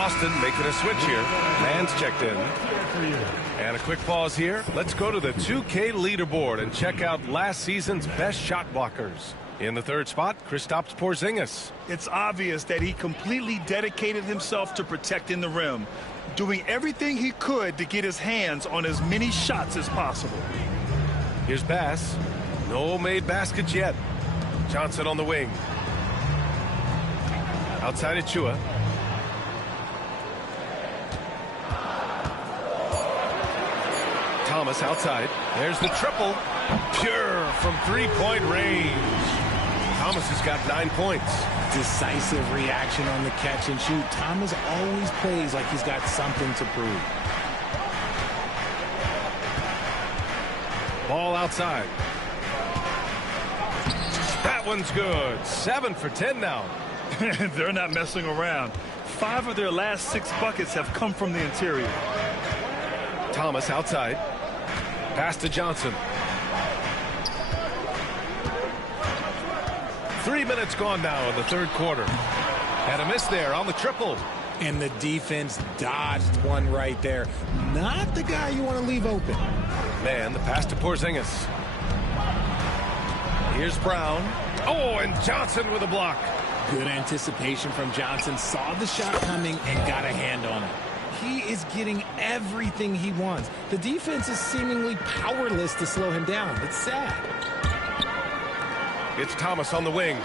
Boston making a switch here. Man's checked in. And a quick pause here. Let's go to the 2K leaderboard and check out last season's best shot blockers. In the third spot, Kristaps Porzingis. It's obvious that he completely dedicated himself to protecting the rim, doing everything he could to get his hands on as many shots as possible. Here's Bass. No made baskets yet. Johnson on the wing. Outside Achua. Thomas outside. There's the triple. Pure from three-point range. Thomas has got 9 points. Decisive reaction on the catch and shoot. Thomas always plays like he's got something to prove. Ball outside. That one's good. 7 for 10 now. They're not messing around. 5 of their last 6 buckets have come from the interior. Thomas outside. Pass to Johnson. 3 minutes gone now in the third quarter. And a miss there on the triple. And the defense dodged one right there. Not the guy you want to leave open. Man, the pass to Porzingis. Here's Brown. Oh, and Johnson with a block. Good anticipation from Johnson. Saw the shot coming and got a hand on it. He is getting everything he wants. The defense is seemingly powerless to slow him down. It's sad. It's Thomas on the wing.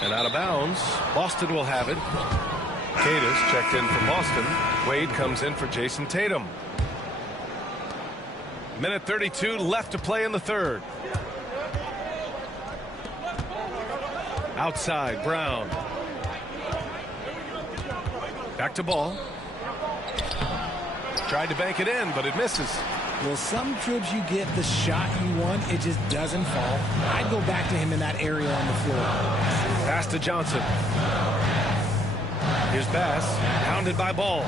And out of bounds. Boston will have it. Cadis checked in for Boston. Wade comes in for Jason Tatum. Minute 32 left to play in the third. Outside, Brown. Back to Ball. Tried to bank it in, but it misses. Well, some trips you get the shot you want, it just doesn't fall. I'd go back to him in that area on the floor. Pass to Johnson. Here's Bass, pounded by Ball.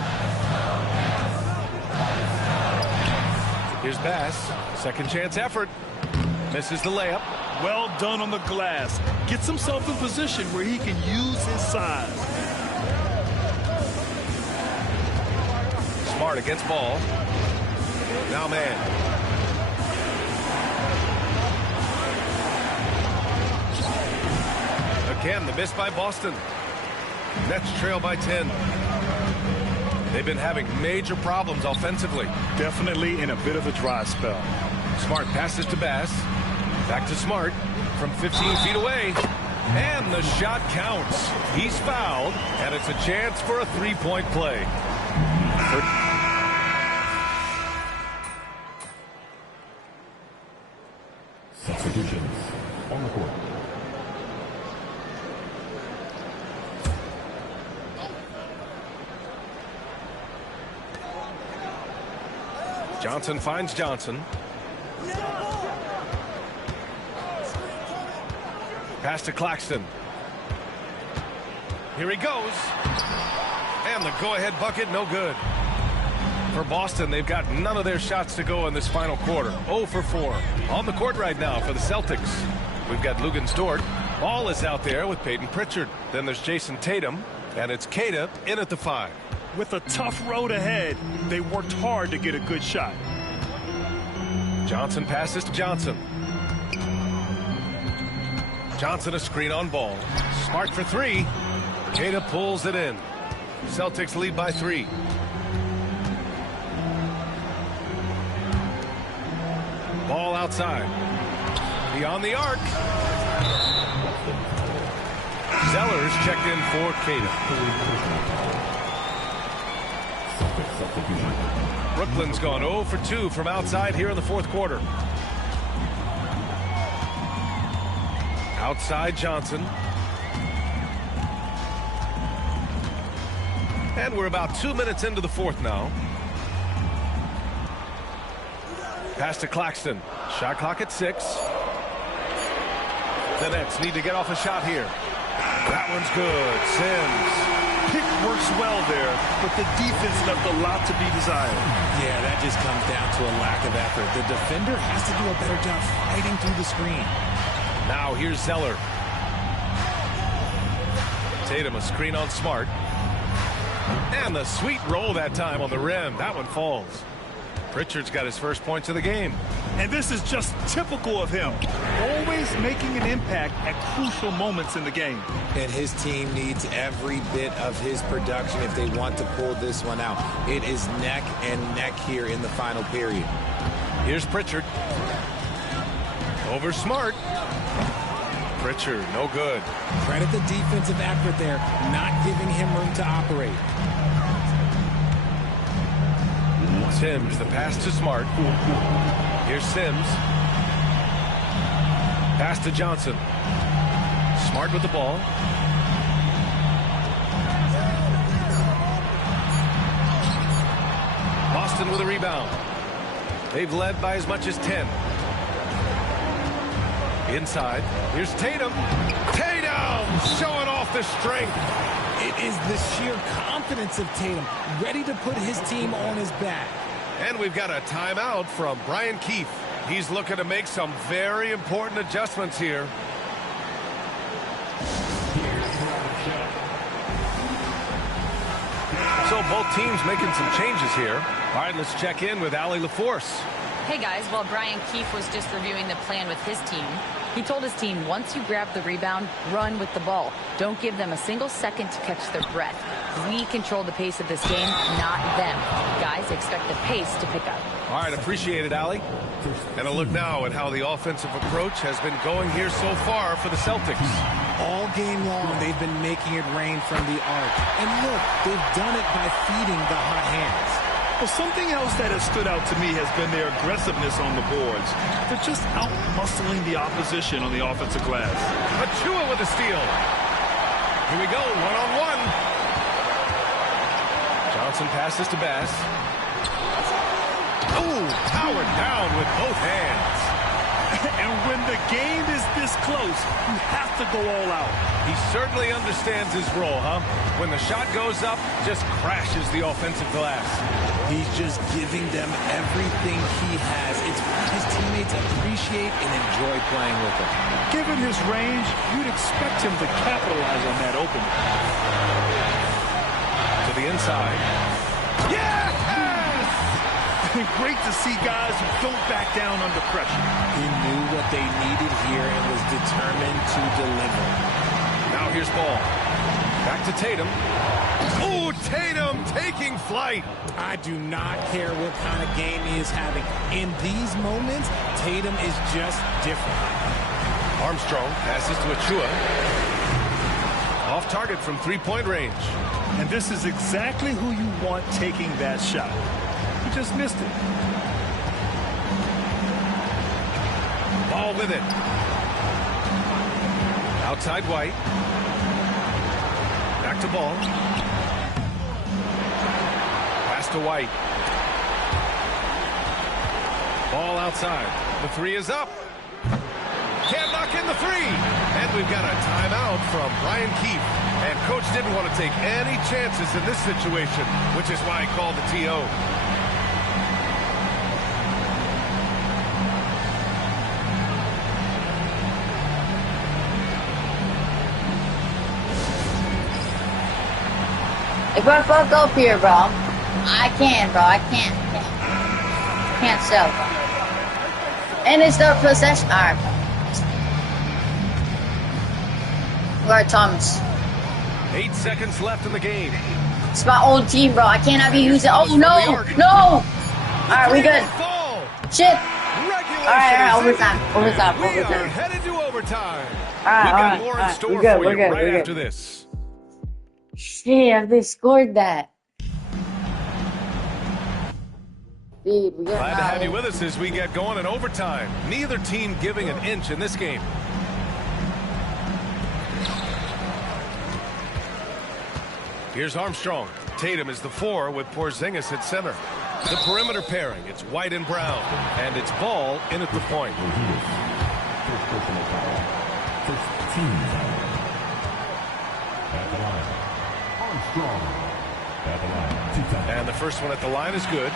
Here's Bass, second chance effort. Misses the layup. Well done on the glass. Gets himself in position where he can use his size. Smart against Ball. Now man. Again, the miss by Boston. Nets trail by 10. They've been having major problems offensively. Definitely in a bit of a dry spell. Smart passes to Bass. Back to Smart from 15 feet away. And the shot counts. He's fouled, and it's a chance for a three-point play. Substitutions on the court. Johnson finds Johnson. Pass to Claxton. Here he goes. And the go-ahead bucket, no good. For Boston, they've got none of their shots to go in this final quarter. 0 for 4. On the court right now for the Celtics. We've got Luguentz Dort. Ball is out there with Peyton Pritchard. Then there's Jason Tatum. And it's Queta in at the 5. With a tough road ahead, they worked hard to get a good shot. Johnson passes to Johnson. Johnson a screen on Ball. Smart for 3. Queta pulls it in. Celtics lead by 3. Ball outside. Beyond the arc. Zellers checked in for Queta. Brooklyn's gone 0 for 2 from outside here in the fourth quarter. Outside Johnson. And we're about 2 minutes into the fourth now. Pass to Claxton. Shot clock at 6. The Nets need to get off a shot here. That one's good. Sims. Pick works well there, but the defense left a lot to be desired. Yeah, that just comes down to a lack of effort. The defender has to do a better job fighting through the screen. Now here's Zeller. Tatum a screen on Smart. And the sweet roll that time on the rim. That one falls. Pritchard's got his first points of the game. And this is just typical of him. Always making an impact at crucial moments in the game. And his team needs every bit of his production if they want to pull this one out. It is neck and neck here in the final period. Here's Pritchard. Over Smart. Pritchard, no good. Credit the defensive effort there, not giving him room to operate. Sims, the pass to Smart. Here's Sims. Pass to Johnson. Smart with the ball. Boston with a rebound. They've led by as much as 10. Inside. Here's Tatum. Tatum showing off the strength. It is the sheer confidence of Tatum, ready to put his team on his back. And we've got a timeout from Brian Keefe. He's looking to make some very important adjustments here. So both teams making some changes here. All right, let's check in with Allie LaForce. Hey guys, while Brian Keefe was just reviewing the plan with his team, he told his team, once you grab the rebound, run with the ball. Don't give them a single second to catch their breath. We control the pace of this game, not them. Guys, expect the pace to pick up. All right, appreciate it, Allie. And a look now at how the offensive approach has been going here so far for the Celtics. All game long, they've been making it rain from the arc. And look, they've done it by feeding the hot hands. Well, something else that has stood out to me has been their aggressiveness on the boards. They're just out-muscling the opposition on the offensive glass. Achua with a steal. Here we go, one-on-one. Johnson passes to Bass. Ooh, powered down with both hands. And when the game is this close, you have to go all out. He certainly understands his role, huh? When the shot goes up, just crashes the offensive glass. He's just giving them everything he has. It's what his teammates appreciate and enjoy playing with him. Given his range, you'd expect him to capitalize on that opening. To the inside. Yes! Great to see guys who don't back down under pressure. He knew what they needed here and was determined to deliver. Now here's ball. Back to Tatum. Oh, Tatum taking flight. I do not care what kind of game he is having. In these moments, Tatum is just different. Armstrong passes to Achua. Off target from three-point range. And this is exactly who you want taking that shot. He just missed it. Ball with it. Outside White. Back to Ball. Pass to White. Ball outside. The three is up. Can't knock in the three. And we've got a timeout from Brian Keefe. And Coach didn't want to take any chances in this situation, which is why he called the TO. If I fuck up here, bro, I can, bro. I can't. Can't sell, bro. And it's the possession. Alright. Guard Thomas. 8 seconds left in the game. It's my old team, bro. I can't have you use it. Oh, no. No. Alright, we good. Shit. Alright, overtime. We are headed to overtime. Alright, We've got more in store for you right after this. Shit, they scored that. Dude, we got Glad to have you with us as we get going in overtime. Neither team giving an inch in this game. Here's Armstrong. Tatum is the 4 with Porzingis at center. The perimeter pairing, it's White and Brown. And it's Ball in at the point. First personal foul. First team foul. At the line. Armstrong. At the line. And the first one at the line is good.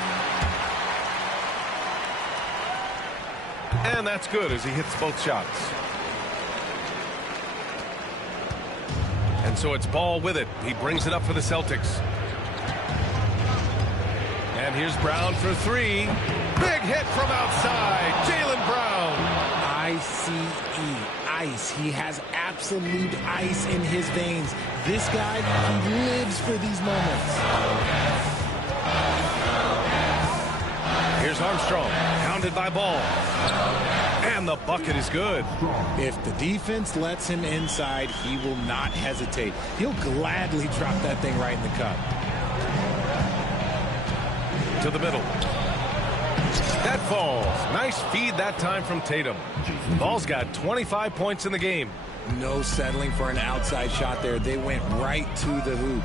And that's good as he hits both shots. And so it's Ball with it. He brings it up for the Celtics. And here's Brown for three. Big hit from outside. Jaylen Brown. I-C-E, ice. He has absolute ice in his veins. This guy, he lives for these moments. Here's Armstrong, pounded by Ball. And the bucket is good. If the defense lets him inside, he will not hesitate. He'll gladly drop that thing right in the cup. To the middle. That falls. Nice feed that time from Tatum. Ball's got 25 points in the game. No settling for an outside shot there. They went right to the hoop.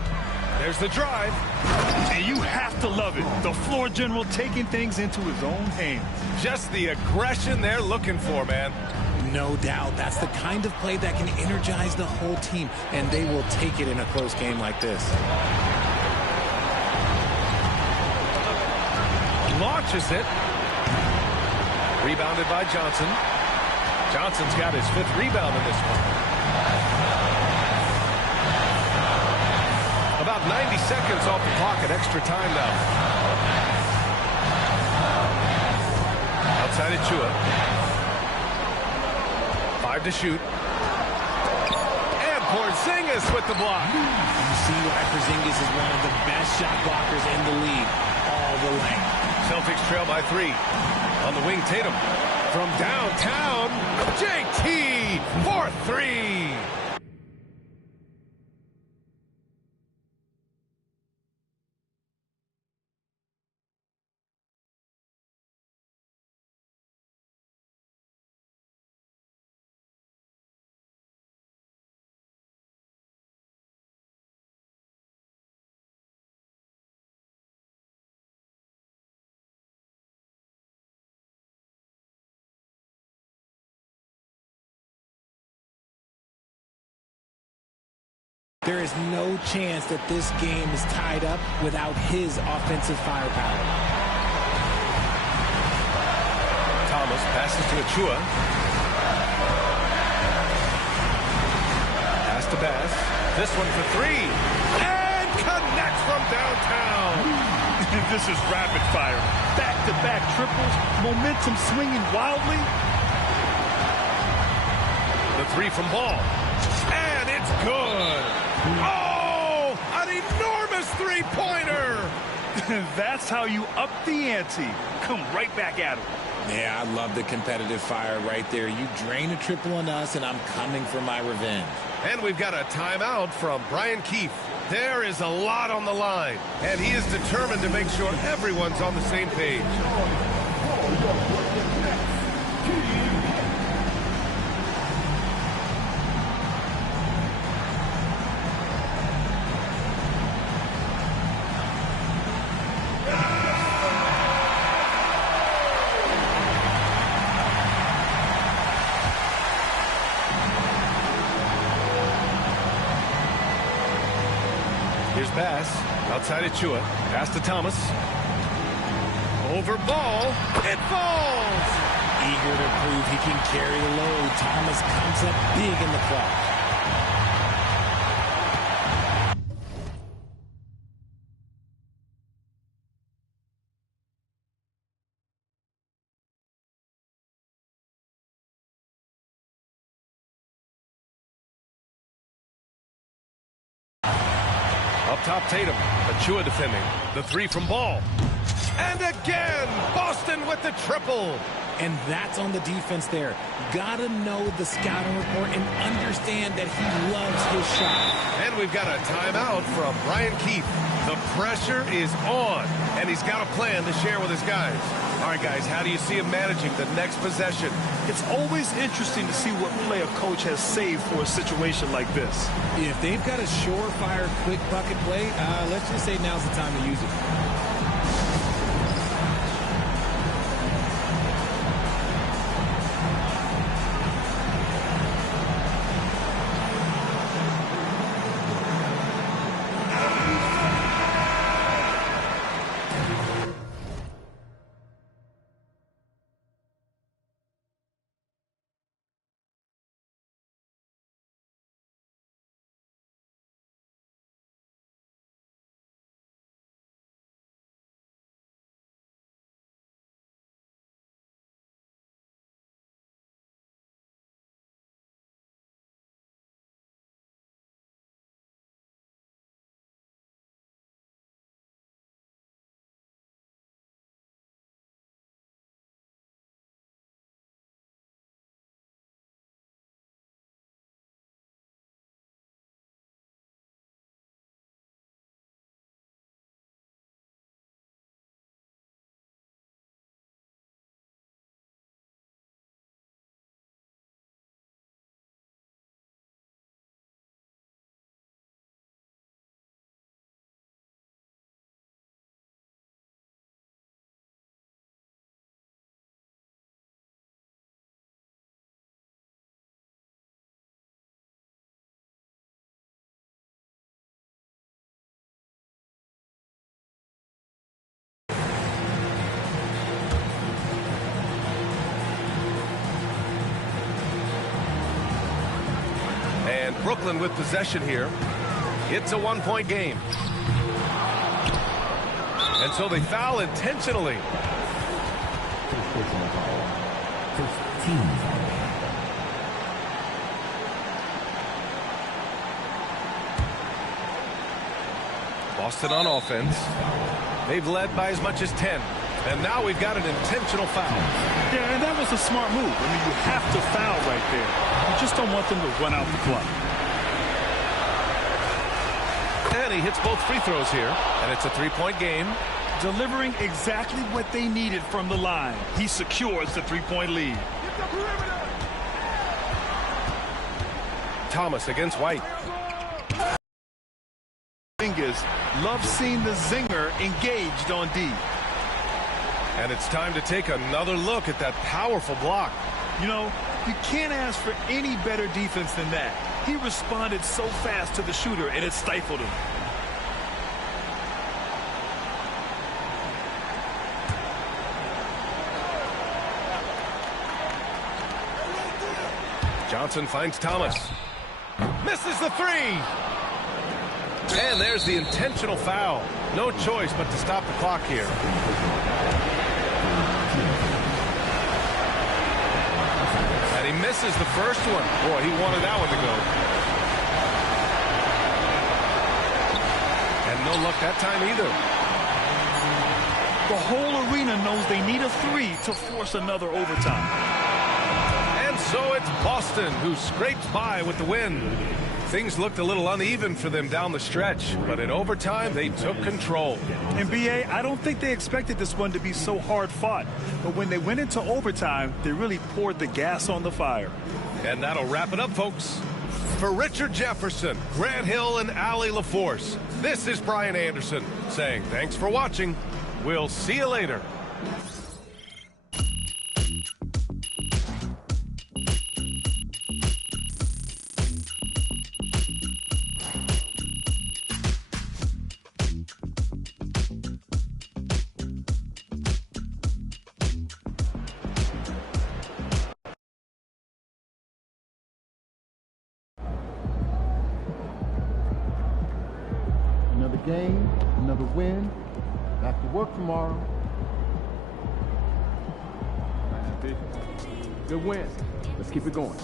There's the drive. And you have to love it. The floor general taking things into his own hands. Just the aggression they're looking for, man. No doubt. That's the kind of play that can energize the whole team, and they will take it in a close game like this. Launches it. Rebounded by Johnson. Johnson's got his 5th rebound in this one. About 90 seconds off the clock at extra time now. Outside Achua. 5 to shoot. And Porzingis with the block. You see why Porzingis is one of the best shot blockers in the league. All the length. Celtics trail by 3. On the wing, Tatum. From downtown, JT for 3. There is no chance that this game is tied up without his offensive firepower. Thomas passes to Achua. Pass to Bass. This one for 3. And connects from downtown. This is rapid fire. Back-to-back triples. Momentum swinging wildly. The 3 from Ball. And it's good. Oh, an enormous three-pointer. That's how you up the ante. Come right back at him. Yeah, I love the competitive fire right there. You drain a triple on us, and I'm coming for my revenge. And we've got a timeout from Brian Keefe. There is a lot on the line, and he is determined to make sure everyone's on the same page. Here's Bass, outside Achua, pass to Thomas. Over Ball, it falls! Eager to prove he can carry the load, Thomas comes up big in the clutch. Up top, Tatum. Achua defending. The 3 from Ball. And again, Boston with the triple. And that's on the defense there. Gotta know the scouting report and understand that he loves his shot. And we've got a timeout from Brian Keefe. The pressure is on, and he's got a plan to share with his guys. All right, guys, how do you see him managing the next possession? It's always interesting to see what play a coach has saved for a situation like this. If they've got a surefire quick bucket play, let's just say now's the time to use it. Brooklyn with possession here. It's a one-point game. And so they foul intentionally. First team foul. Boston on offense. They've led by as much as 10. And now we've got an intentional foul. Yeah, and that was a smart move. I mean, you have to foul right there. You just don't want them to run out the clock. And he hits both free throws here. And it's a three-point game. Delivering exactly what they needed from the line. He secures the three-point lead. Thomas against White. Loves seeing the zinger engaged on D. And it's time to take another look at that powerful block. You know, you can't ask for any better defense than that. He responded so fast to the shooter, and it stifled him. Johnson finds Thomas. Misses the three. And there's the intentional foul. No choice but to stop the clock here. And he misses the first one. Boy, he wanted that one to go. And no luck that time either. The whole arena knows they need a three to force another overtime. And so it's Boston who scrapes by with the win. Things looked a little uneven for them down the stretch, but in overtime, they took control. And B.A., I don't think they expected this one to be so hard-fought. But when they went into overtime, they really poured the gas on the fire. And that'll wrap it up, folks. For Richard Jefferson, Grant Hill, and Allie LaForce, this is Brian Anderson saying thanks for watching. We'll see you later. Another game, another win. Back to work tomorrow. Good win. Let's keep it going.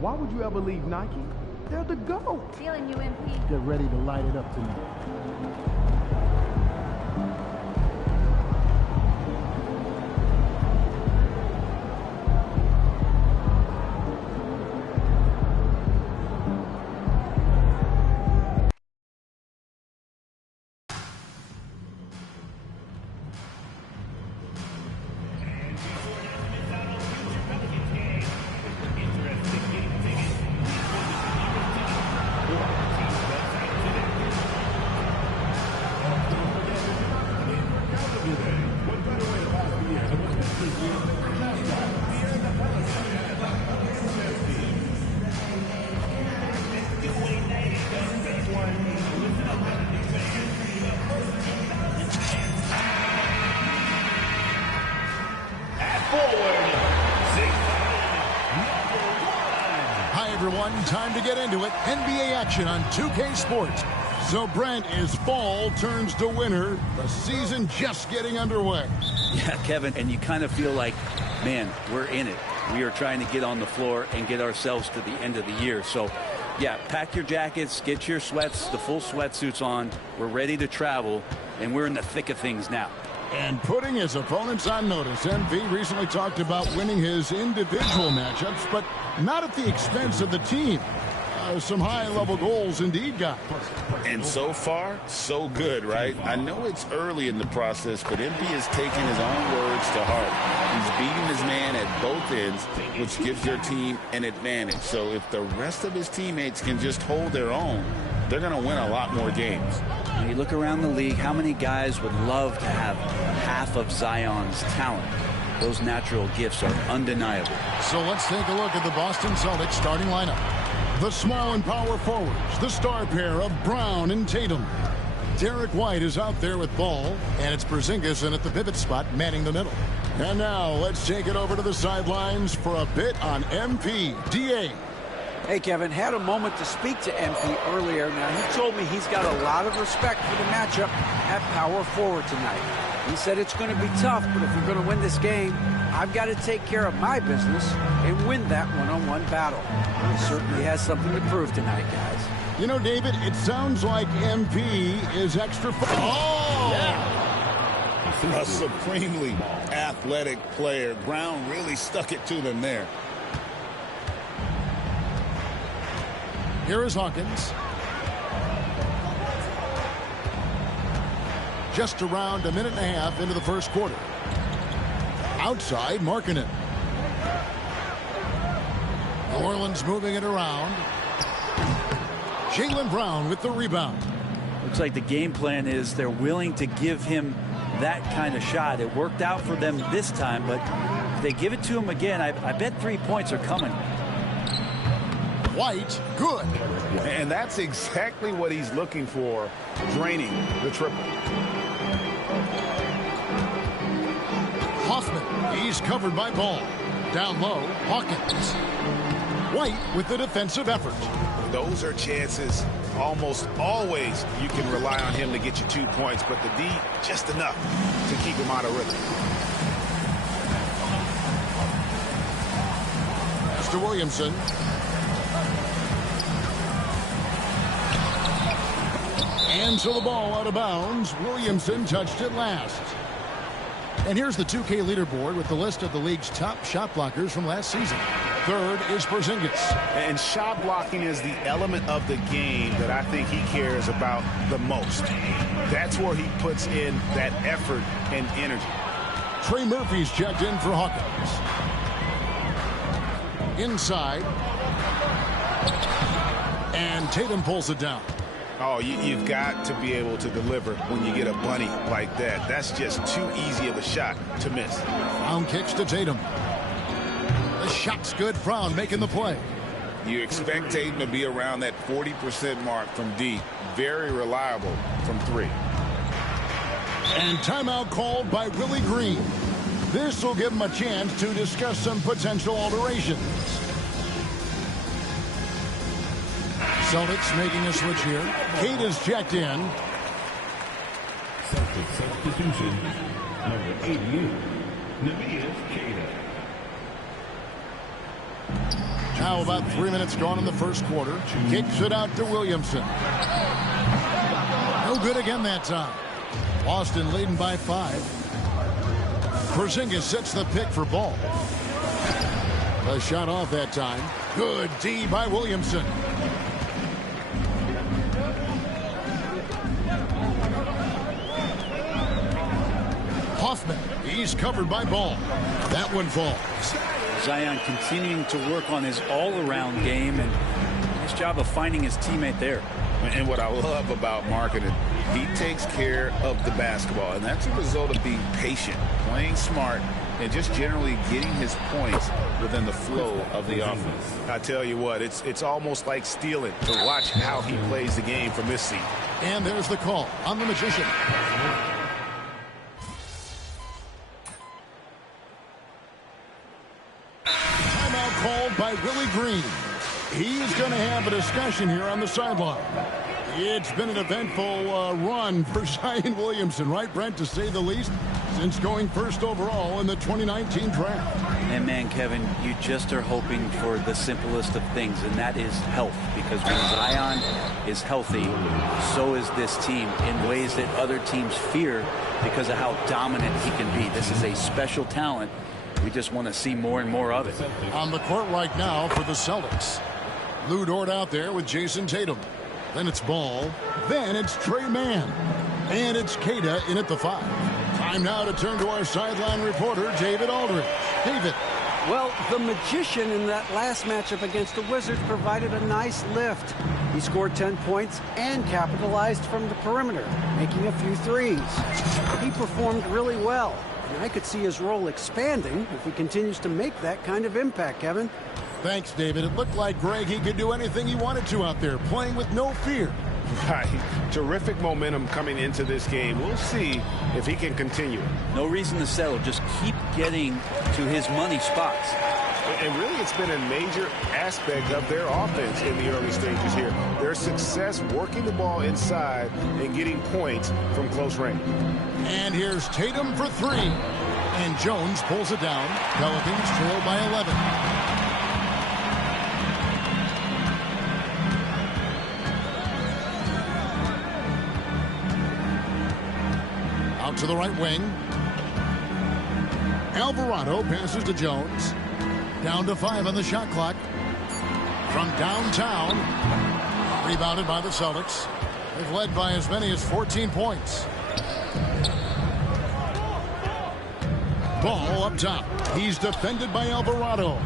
Why would you ever leave Nike? They're the GOAT. Feeling you, MP. Get ready to light it up tonight. Hi, everyone. Time to get into it. NBA action on 2K Sports. So, Brent, as fall turns to winter, the season just getting underway. Yeah, Kevin, and you kind of feel like, man, we're in it. We are trying to get on the floor and get ourselves to the end of the year. So, yeah, pack your jackets, get your sweats, the full sweatsuits on. We're ready to travel, and we're in the thick of things now. And putting his opponents on notice, MP recently talked about winning his individual matchups, but not at the expense of the team. Some high-level goals indeed, guys. And so far, so good, right? I know it's early in the process, but MP has taken his own words to heart. He's beating his man at both ends, which gives their team an advantage. So if the rest of his teammates can just hold their own, they're going to win a lot more games. When you look around the league, how many guys would love to have half of Zion's talent? Those natural gifts are undeniable. So let's take a look at the Boston Celtics starting lineup. The small and power forwards, the star pair of Brown and Tatum. Derek White is out there with ball, and it's Porzingis in at the pivot spot, manning the middle. And now let's take it over to the sidelines for a bit on MP. DA. Hey, Kevin, had a moment to speak to MP earlier. Now, he told me he's got a lot of respect for the matchup at power forward tonight. He said it's going to be tough, but if we're going to win this game, I've got to take care of my business and win that one-on-one battle. He certainly has something to prove tonight, guys. You know, David, it sounds like MP is extra. Oh! Yeah. A supremely athletic player. Brown really stuck it to them there. Here is Hawkins. Just around a minute and a half into the first quarter. Outside, Markkanen. New Orleans moving it around. Jaylen Brown with the rebound. Looks like the game plan is they're willing to give him that kind of shot. It worked out for them this time, but if they give it to him again, I bet 3 points are coming. White, good. And that's exactly what he's looking for, draining the triple. Hoffman, he's covered by Ball. Down low, Hawkins. White with the defensive effort. Those are chances almost always you can rely on him to get you 2 points, but the D, just enough to keep him out of rhythm. Mr. Williamson. And so the ball out of bounds. Williamson touched it last. And here's the 2K leaderboard with the list of the league's top shot blockers from last season. Third is Porzingis. And shot blocking is the element of the game that I think he cares about the most. That's where he puts in that effort and energy. Trey Murphy's checked in for Hawkins. Inside. And Tatum pulls it down. Oh, you've got to be able to deliver when you get a bunny like that. That's just too easy of a shot to miss. Brown kicks to Tatum. The shot's good. Brown making the play. You expect Tatum to be around that 40% mark from deep. Very reliable from three. And timeout called by Willie Green. This will give him a chance to discuss some potential alterations. Celtics making a switch here. Kate is checked in. Celtics substitution, number 88, Neemias Queta. Now about 3 minutes gone in the first quarter. Kicks it out to Williamson. No good again that time. Boston leading by 5. Porzingis sets the pick for Ball. A shot off that time. Good D by Williamson. Hoffman. He's covered by Ball. That one falls. Zion continuing to work on his all-around game, and nice job of finding his teammate there. And what I love about marketing, he takes care of the basketball, and that's a result of being patient, playing smart, and just generally getting his points within the flow of the offense. I tell you what, it's almost like stealing to watch how he plays the game from this seat. And there's the call on the Magician. Timeout called by Willie Green. He's going to have a discussion here on the sideline. It's been an eventful run for Zion Williamson, right, Brent, to say the least, since going first overall in the 2019 draft. And man, Kevin, you just are hoping for the simplest of things, and that is health. Because when Zion is healthy, so is this team in ways that other teams fear because of how dominant he can be. This is a special talent. We just want to see more and more of it. On the court right now for the Celtics. Lou Dort out there with Jason Tatum. Then it's Ball. Then it's Trey Mann. And it's Queta in at the 5. Time now to turn to our sideline reporter, David Aldridge. David. Well, the Magician in that last matchup against the Wizards provided a nice lift. He scored 10 points and capitalized from the perimeter, making a few threes. He performed really well, and I could see his role expanding if he continues to make that kind of impact, Kevin. Thanks, David. It looked like Greg, he could do anything he wanted to out there, playing with no fear. Right. Terrific momentum coming into this game. We'll see if he can continue. No reason to settle. Just keep getting to his money spots. And really, it's been a major aspect of their offense in the early stages here. Their success working the ball inside and getting points from close range. And here's Tatum for 3. And Jones pulls it down. Pelicans trail by 11. Out to the right wing. Alvarado passes to Jones. Down to 5 on the shot clock. From downtown. Rebounded by the Celtics. They've led by as many as 14 points. Ball up top. He's defended by Alvarado.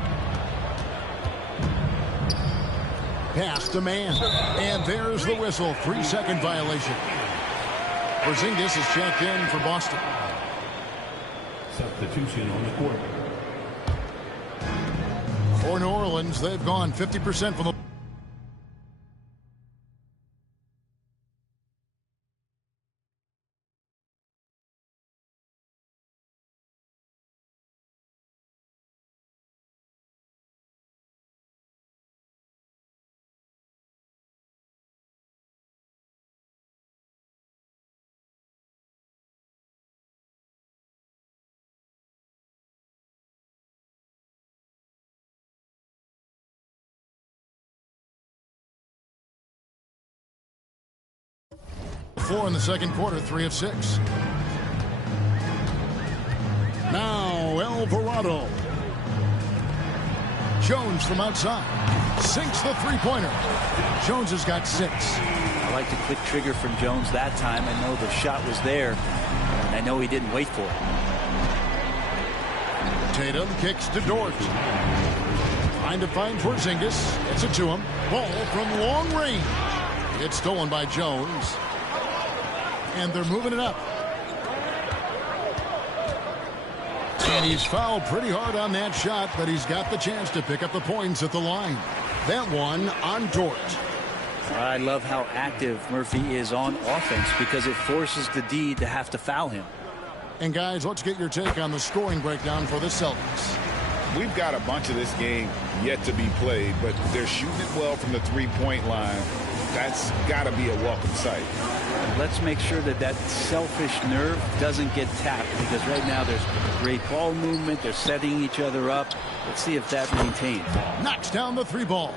Pass to Mann. And there's the whistle. 3-second violation. Porzingis is checked in for Boston. Substitution on the court. For New Orleans, they've gone 50% from the... Four in the second quarter, 3 of 6. Now Alvarado. Jones from outside. Sinks the three-pointer. Jones has got 6. I like the quick trigger from Jones that time. I know the shot was there, and I know he didn't wait for it. Tatum kicks to Dort. Trying to find Porzingis. Gets it to him. Ball from long range. It's stolen by Jones. And they're moving it up. And he's fouled pretty hard on that shot, but he's got the chance to pick up the points at the line. That one on Dort. I love how active Murphy is on offense because it forces the D to have to foul him. And guys, let's get your take on the scoring breakdown for the Celtics. We've got a bunch of this game yet to be played, but they're shooting it well from the three-point line. That's got to be a welcome sight. Let's make sure that that selfish nerve doesn't get tapped, because right now there's great ball movement. They're setting each other up. Let's see if that maintains. Knocks down the 3 ball.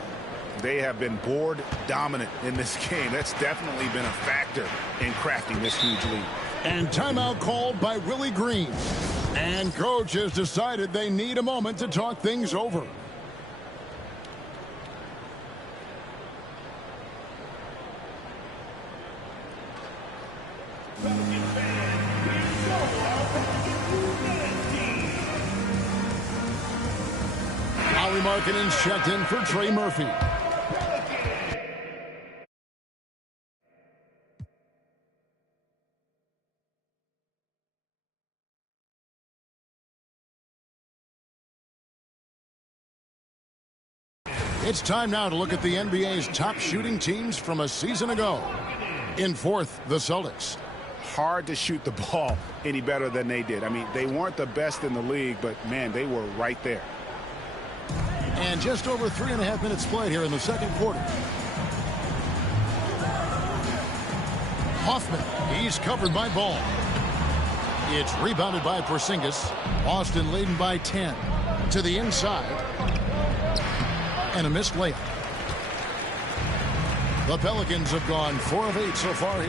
They have been board dominant in this game. That's definitely been a factor in crafting this huge lead. And timeout called by Willie Green. And coach has decided they need a moment to talk things over. Larry Markkinen's checked in for Trey Murphy. It's time now to look at the NBA's top shooting teams from a season ago. In fourth, the Celtics. Hard to shoot the ball any better than they did. I mean, they weren't the best in the league, but, man, they were right there. And just over 3.5 minutes played here in the second quarter. Hoffman, he's covered by Ball. It's rebounded by Porzingis. Boston leading by 10. To the inside. And a missed layup. The Pelicans have gone 4 of 8 so far.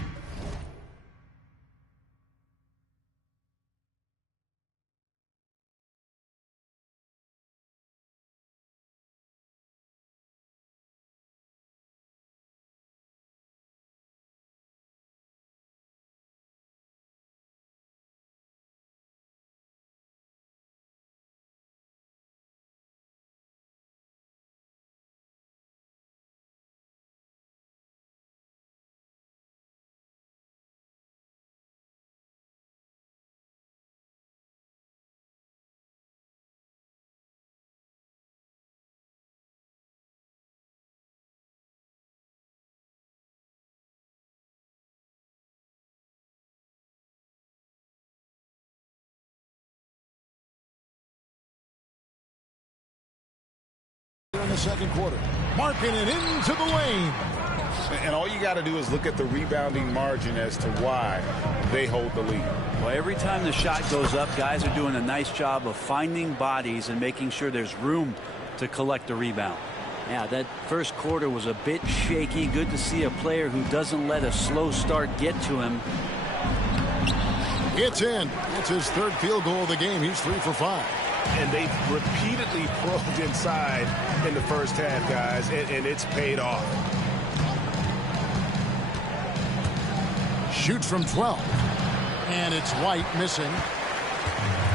In the second quarter. Markkanen into the lane. And all you got to do is look at the rebounding margin as to why they hold the lead. Well, every time the shot goes up, guys are doing a nice job of finding bodies and making sure there's room to collect the rebound. Yeah, that first quarter was a bit shaky. Good to see a player who doesn't let a slow start get to him. It's in. It's his third field goal of the game. He's 3 for 5. And they've repeatedly probed inside in the first half, guys, and it's paid off. Shoots from 12. And it's White missing.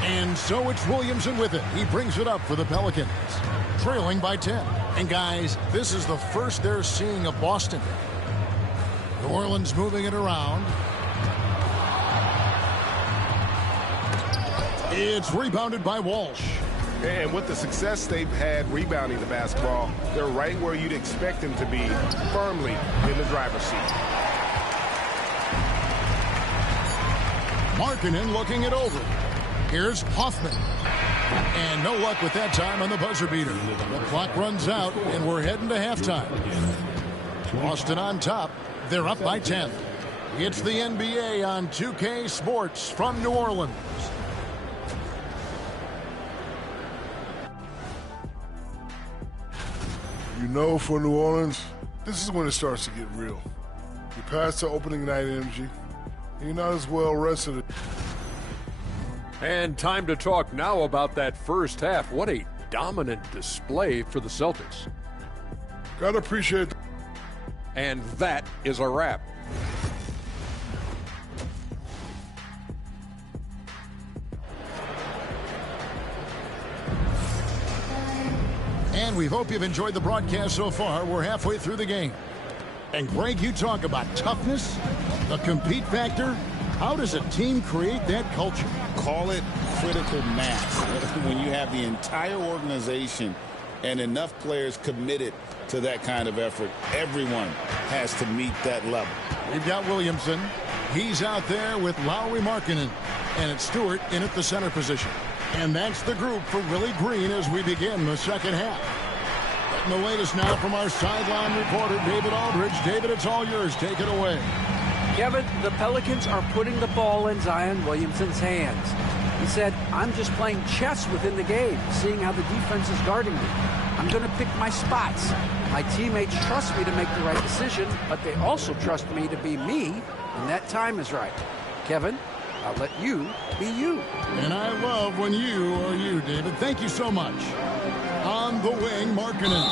And so it's Williamson with it. He brings it up for the Pelicans. Trailing by 10. And guys, this is the first they're seeing of Boston. New Orleans moving it around. It's rebounded by Walsh. And with the success they've had rebounding the basketball, they're right where you'd expect them to be, firmly in the driver's seat. Markkanen looking it over. Here's Hoffman. And no luck with that time on the buzzer beater. The clock runs out, and we're heading to halftime. Boston on top. They're up by 10. It's the NBA on 2K Sports from New Orleans. You know, for New Orleans, this is when it starts to get real. You pass the opening night energy, and you're not as well rested. And time to talk now about that first half. What a dominant display for the Celtics. Gotta appreciate. And that is a wrap. And we hope you've enjoyed the broadcast so far. We're halfway through the game. And Greg, you talk about toughness, the compete factor. How does a team create that culture? Call it critical mass. When you have the entire organization and enough players committed to that kind of effort, everyone has to meet that level. We've got Williamson. He's out there with Lowry Markkanen. And it's Stewart in at the center position. And that's the group for Willie Green as we begin the second half. Getting the latest now from our sideline reporter, David Aldridge. David, it's all yours. Take it away. Kevin, the Pelicans are putting the ball in Zion Williamson's hands. He said, I'm just playing chess within the game, seeing how the defense is guarding me. I'm going to pick my spots. My teammates trust me to make the right decision, but they also trust me to be me, and that time is right. Kevin, I'll let you be you. And I love when you are you, David. Thank you so much. On the wing, Markkanen.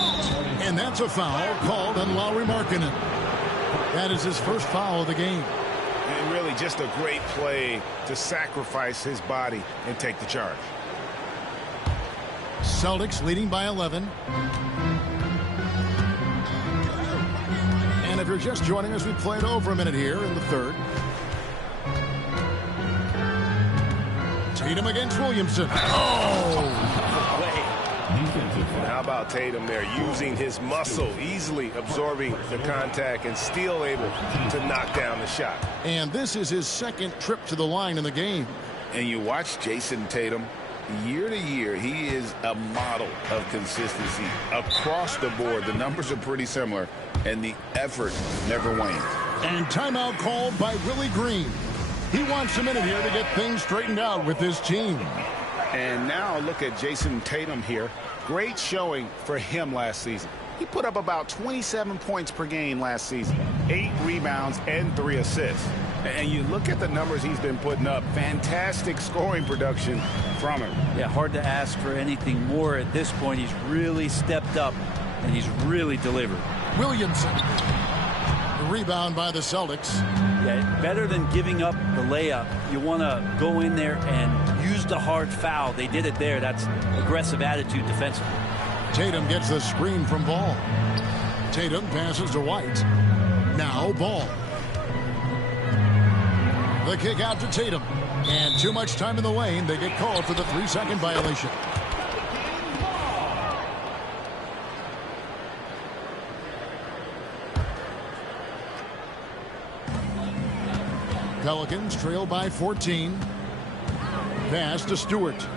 And that's a foul called on Lauri Markkanen. That is his first foul of the game. And really just a great play to sacrifice his body and take the charge. Celtics leading by 11. And if you're just joining us, we played over a minute here in the third. Tatum against Williamson. How about Tatum there using his muscle, easily absorbing the contact and still able to knock down the shot. And this is his second trip to the line in the game. And you watch Jason Tatum, year to year, he is a model of consistency across the board. The numbers are pretty similar, and the effort never wanes. And timeout called by Willie Green. He wants a minute here to get things straightened out with his team. And now look at Jason Tatum here. Great showing for him last season. He put up about 27 points per game last season, 8 rebounds and 3 assists. And you look at the numbers he's been putting up, fantastic scoring production from him. Yeah, hard to ask for anything more at this point. He's really stepped up, and he's really delivered. Williamson. The rebound by the Celtics. Yeah, better than giving up the layup. You want to go in there and use the hard foul. They did it there. That's aggressive attitude defensively. Tatum gets the screen from Ball. Tatum passes to White. Now Ball. The kick out to Tatum. And too much time in the lane. They get called for the 3-second violation. Pelicans trail by 14. Pass to Stewart.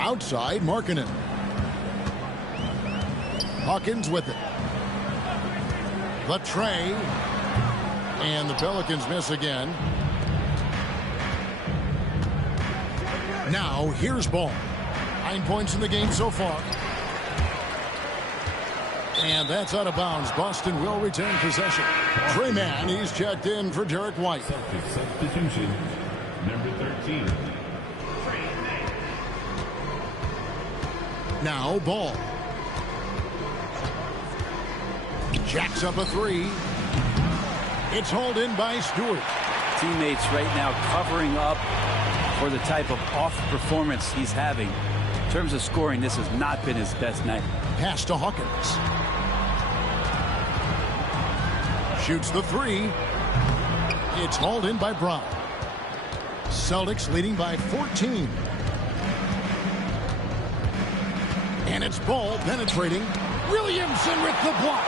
Outside, Markkanen. Hawkins with it. The tray. And the Pelicans miss again. Now, here's Ball. 9 points in the game so far. And that's out of bounds. Boston will retain possession. Trey Mann, he's checked in for Derek White. Substitution, number 13. Now Ball. Jacks up a 3. It's hauled in by Stewart. Teammates right now covering up for the type of off performance he's having. In terms of scoring, this has not been his best night. Pass to Hawkins. Shoots the 3. It's hauled in by Brown. Celtics leading by 14. And it's Ball penetrating. Williamson with the block.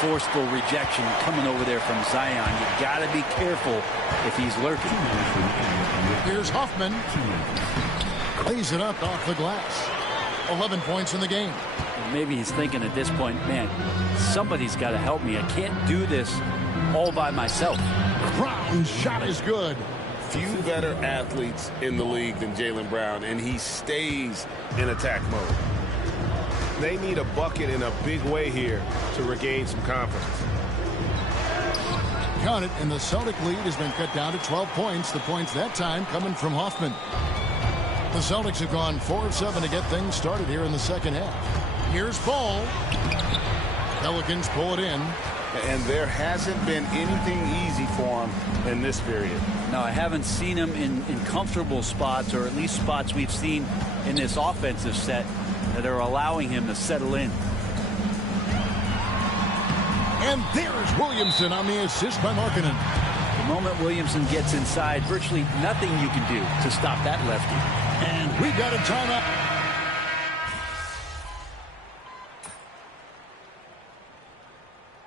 Forceful rejection coming over there from Zion. You got to be careful if he's lurking. Here's Hoffman. Lays it up off the glass. 11 points in the game. Maybe he's thinking at this point, man, somebody's got to help me. I can't do this all by myself. Brown's shot is good. Few better athletes in the league than Jaylen Brown, and he stays in attack mode. They need a bucket in a big way here to regain some confidence. Count it, and the Celtic lead has been cut down to 12 points. The points that time coming from Hoffman. The Celtics have gone 4 of 7 to get things started here in the second half. Here's Ball. Pelicans pull it in. And there hasn't been anything easy for him in this period. No, I haven't seen him in comfortable spots, or at least spots we've seen in this offensive set that are allowing him to settle in. And there's Williamson on the assist by Markkanen. The moment Williamson gets inside, virtually nothing you can do to stop that lefty. And we got a timeout.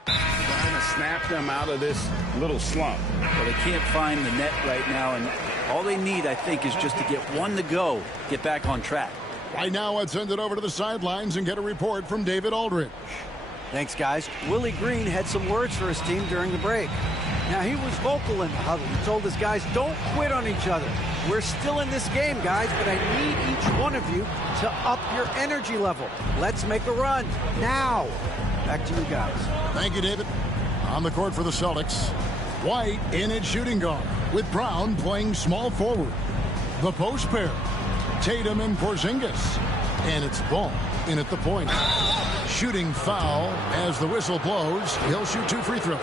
Trying to snap them out of this little slump. Well, they can't find the net right now, and all they need, I think, is just to get one to go, get back on track. Right now, let's send it over to the sidelines and get a report from David Aldridge. Thanks, guys. Willie Green had some words for his team during the break. Now, he was vocal in the huddle. He told his guys, don't quit on each other. We're still in this game, guys, but I need each one of you to up your energy level. Let's make a run now. Back to you guys. Thank you, David. On the court for the Celtics, White in at shooting guard, with Brown playing small forward. The post pair, Tatum and Porzingis. And it's Ball in at the point. Shooting foul as the whistle blows. He'll shoot 2 free throws.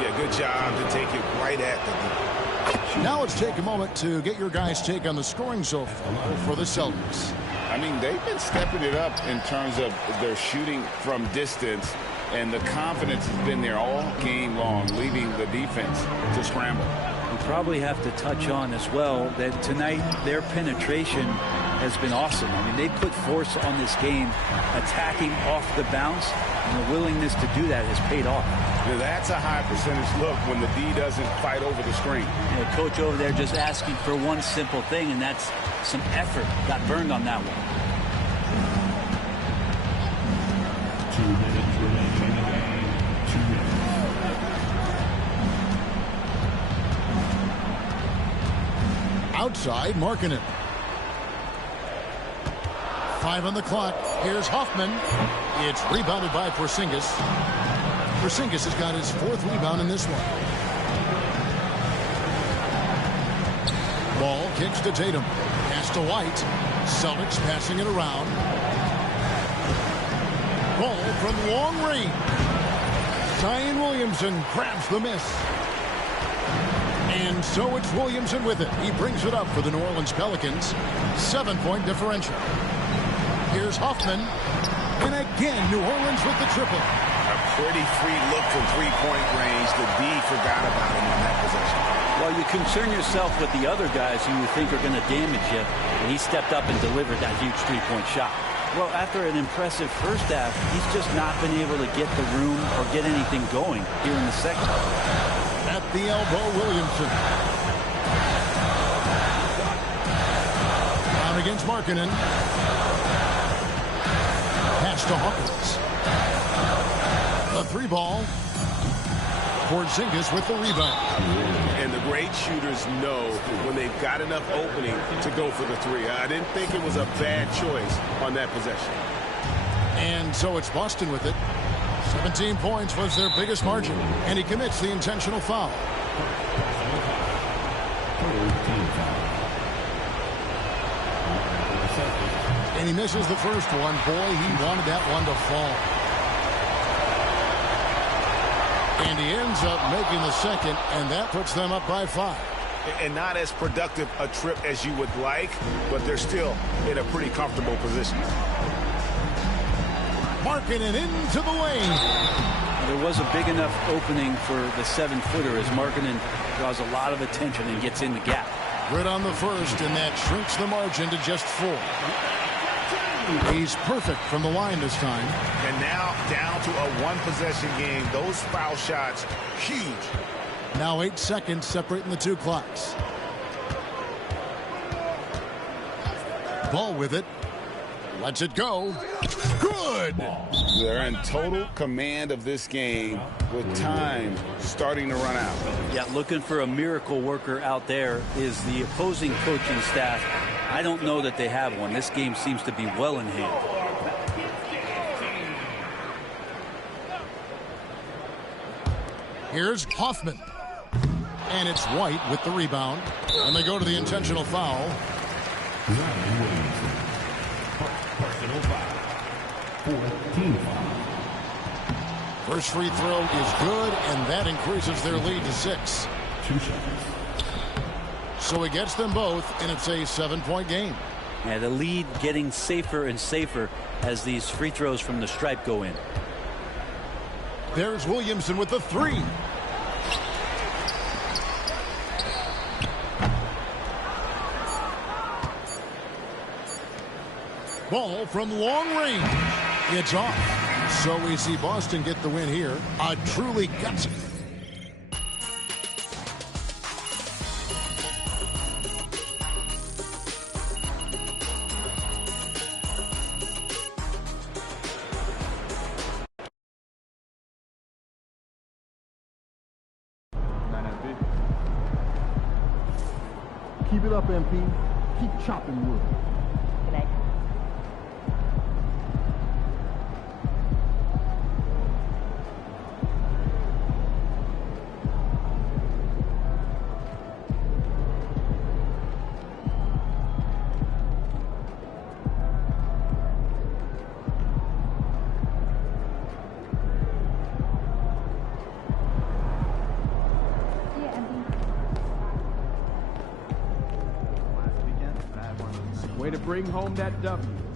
Yeah, good job to take it right at the... Now let's take a moment to get your guys' take on the scoring so far for the Celtics. I mean, they've been stepping it up in terms of their shooting from distance, and the confidence has been there all game long, leaving the defense to scramble. We probably have to touch on as well that tonight their penetration has been awesome. I mean, they put force on this game, attacking off the bounce, and the willingness to do that has paid off. Yeah, that's a high percentage look when the D doesn't fight over the screen. Yeah, coach over there just asking for one simple thing, and that's some effort. Got burned on that one. 2 minutes remaining in the game. 2 minutes. Outside, Markkanen. 5 on the clock. Here's Hoffman. It's rebounded by Porzingis. Porzingis has got his 4th rebound in this one. Ball kicks to Tatum. Pass to White. Celtics passing it around. Ball from long range. Zion Williamson grabs the miss. And so it's Williamson with it. He brings it up for the New Orleans Pelicans. 7-point differential. Here's Hoffman. And again, New Orleans with the triple. A pretty free look from three-point range. The D forgot about him on that possession. Well, you concern yourself with the other guys who you think are going to damage you, and he stepped up and delivered that huge three-point shot. Well, after an impressive first half, he's just not been able to get the room or get anything going here in the second. At the elbow, Williamson. Down against Markkanen. Pass to Hawkins. The 3 ball. Porzingis with the rebound. And the great shooters know when they've got enough opening to go for the 3. I didn't think it was a bad choice on that possession. And so it's Boston with it. 17 points was their biggest margin. And he commits the intentional foul. And he misses the first one. Boy, he wanted that one to fall. And he ends up making the second, and that puts them up by 5. And not as productive a trip as you would like, but they're still in a pretty comfortable position. Markkanen into the lane. There was a big enough opening for the 7-footer as Markkanen draws a lot of attention and gets in the gap. Good on the first, and that shrinks the margin to just 4. He's perfect from the line this time. And now down to a 1-possession game. Those foul shots, huge. Now 8 seconds separating the 2 clocks. Ball with it. Lets it go. Good. They're in total command of this game with time starting to run out. Yeah, looking for a miracle worker out there is the opposing coaching staff. I don't know that they have one. This game seems to be well in hand. Here's Hoffman. And it's White with the rebound. And they go to the intentional foul. Personal foul. 14 foul. First free throw is good, and that increases their lead to 6. 2 seconds. So he gets them both, and it's a 7-point game. Yeah, the lead getting safer and safer as these free throws from the stripe go in. There's Williamson with the 3. Ball from long range. It's off. So we see Boston get the win here. A truly gutsy. Keep it up, MP. Keep chopping wood. Good night. Way to bring home that W.